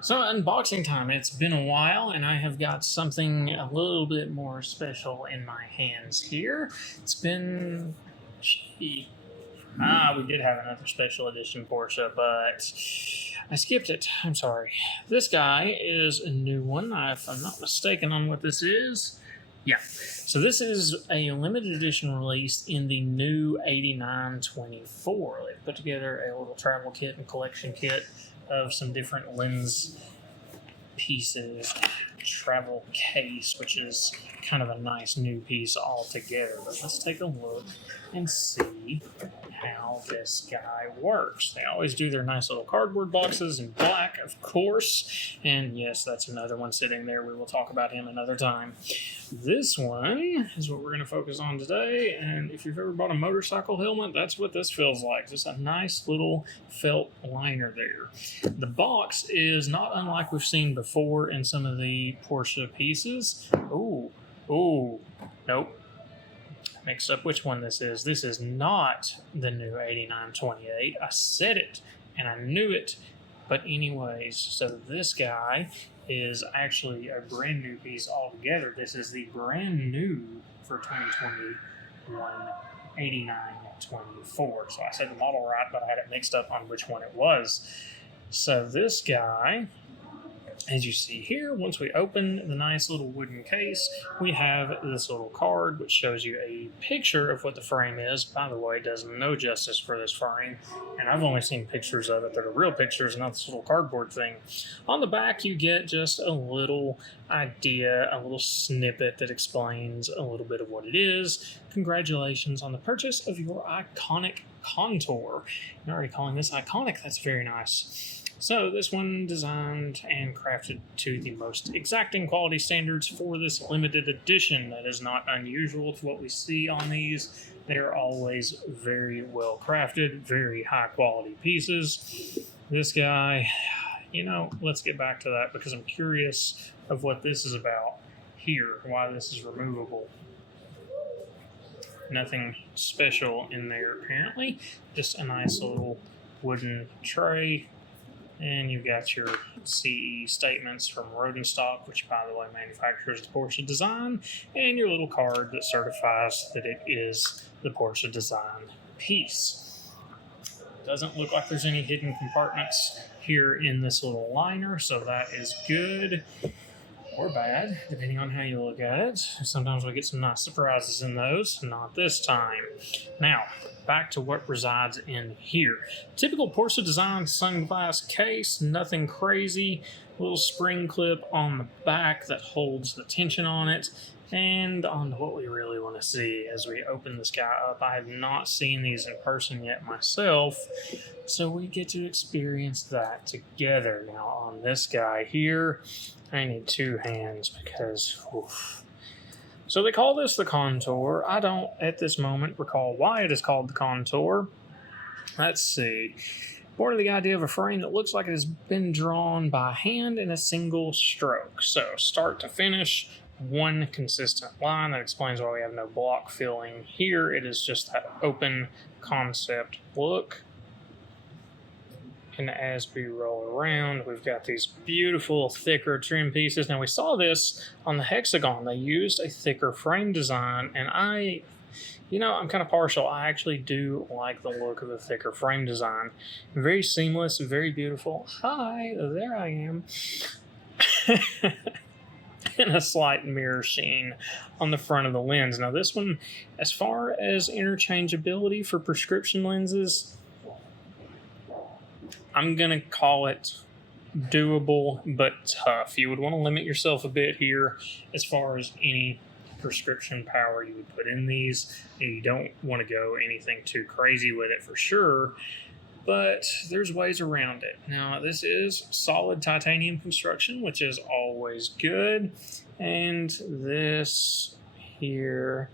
So, unboxing time. It's been a while, and I have got something a little bit more special in my hands here. It's been. Gee. We did have another special edition Porsche, but I skipped it. I'm sorry. This guy is a new one, if I'm not mistaken on what this is. Yeah. So, this is a limited edition release in the new 8924. They've put together a little travel kit and collection kit of some different lens pieces, travel case, which is kind of a nice new piece altogether. But let's take a look and see how this guy works. They always do their nice little cardboard boxes in black, of course. And yes, that's another one sitting there. We will talk about him another time. This one is what we're going to focus on today. And if you've ever bought a motorcycle helmet, that's what this feels like. Just a nice little felt liner there. The box is not unlike we've seen before in some of the Porsche pieces. Nope. Mixed up which one this is. This is not the new 8928. I said it and I knew it. But anyways, so this guy is actually a brand new piece altogether. This is the brand new for 2021 8924. So I said the model right, but I had it mixed up on which one it was. So this guy, as you see here, once we open the nice little wooden case, we have this little card which shows you a picture of what the frame is. By the way, it does no justice for this frame, and I've only seen pictures of it that are real pictures, not this little cardboard thing. On the back, you get just a little idea, a little snippet that explains a little bit of what it is. Congratulations on the purchase of your iconic Contour. You're already calling this iconic. That's very nice. So this one designed and crafted to the most exacting quality standards for this limited edition. That is not unusual to what we see on these. They're always very well crafted, very high quality pieces. This guy, let's get back to that because I'm curious of what this is about here, why this is removable. Nothing special in there apparently, just a nice little wooden tray. And you've got your CE statements from Rodenstock, which, by the way, manufactures the Porsche Design, and your little card that certifies that it is the Porsche Design piece. Doesn't look like there's any hidden compartments here in this little liner, so that is good or bad, depending on how you look at it. Sometimes we get some nice surprises in those, not this time. Now, back to what resides in here. Typical Porsche Design sunglass case, nothing crazy. Little spring clip on the back that holds the tension on it. And on to what we really want to see as we open this guy up. I have not seen these in person yet myself, so we get to experience that together. Now on this guy here, I need two hands because, oof. So they call this the Contour. I don't, at this moment, recall why it is called the Contour. Let's see. Born of the idea of a frame that looks like it has been drawn by hand in a single stroke. So start to finish, one consistent line. That explains why we have no block filling here. It is just that open concept look. And as we roll around, we've got these beautiful, thicker trim pieces. Now, we saw this on the Hexagon. They used a thicker frame design, and I'm kind of partial. I actually do like the look of the thicker frame design. Very seamless, very beautiful. Hi, there I am. And a slight mirror sheen on the front of the lens. Now, this one, as far as interchangeability for prescription lenses, I'm going to call it doable, but tough. You would want to limit yourself a bit here as far as any prescription power you would put in these. You don't want to go anything too crazy with it for sure, but there's ways around it. Now, this is solid titanium construction, which is always good, and this here,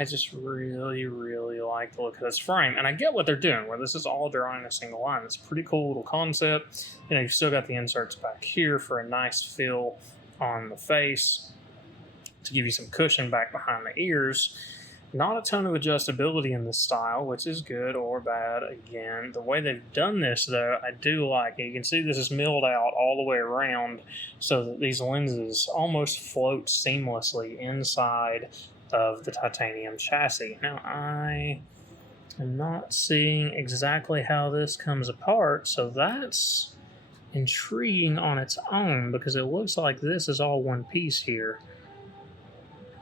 I just really, really like the look of this frame. And I get what they're doing, where this is all drawing a single line. It's a pretty cool little concept. You've still got the inserts back here for a nice fill on the face to give you some cushion back behind the ears. Not a ton of adjustability in this style, which is good or bad. Again, the way they've done this, though, I do like. You can see this is milled out all the way around so that these lenses almost float seamlessly inside of the titanium chassis. Now, I am not seeing exactly how this comes apart, so that's intriguing on its own because it looks like this is all one piece here.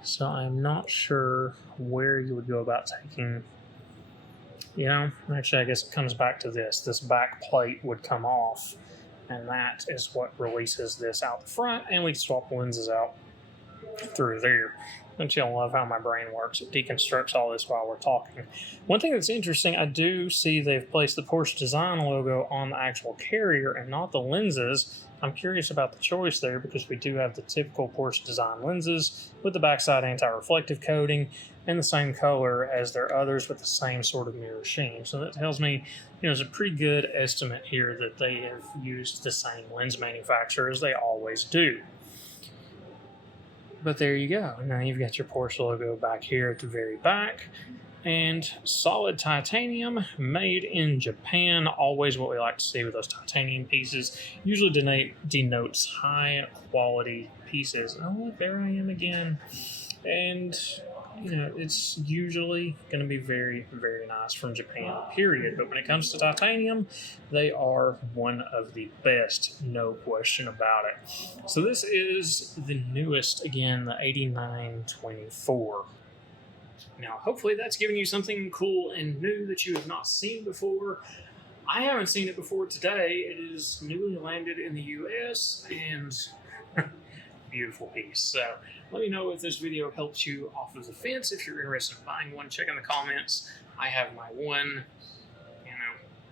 So I'm not sure where you would go about taking, actually I guess it comes back to this. This back plate would come off, and that is what releases this out the front, and we swap lenses out through there. Don't you love how my brain works? It deconstructs all this while we're talking. One thing that's interesting, I do see they've placed the Porsche Design logo on the actual carrier and not the lenses. I'm curious about the choice there because we do have the typical Porsche Design lenses with the backside anti-reflective coating and the same color as their others with the same sort of mirror sheen. So that tells me, there's a pretty good estimate here that they have used the same lens manufacturer as they always do. But there you go. Now you've got your Porsche logo back here at the very back. And solid titanium made in Japan. Always what we like to see with those titanium pieces. Usually denotes high quality pieces. Oh, look, there I am again. And, it's usually going to be very, very nice from Japan, period. But when it comes to titanium, they are one of the best, no question about it. So this is the newest, again, the 8924. Now, hopefully that's given you something cool and new that you have not seen before. I haven't seen it before today. It is newly landed in the US and beautiful piece. So let me know if this video helps you off of the fence. If you're interested in buying one, check in the comments. I have my one.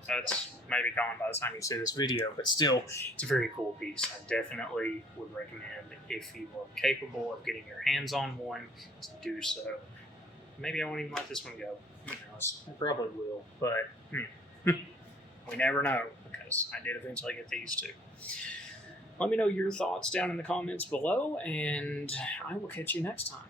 That's maybe gone by the time you see this video, but still, it's a very cool piece. I definitely would recommend, if you are capable of getting your hands on one, to do so. Maybe I won't even let this one go. Who knows? I probably will, but we never know, because I did eventually get these two. Let me know your thoughts down in the comments below, and I will catch you next time.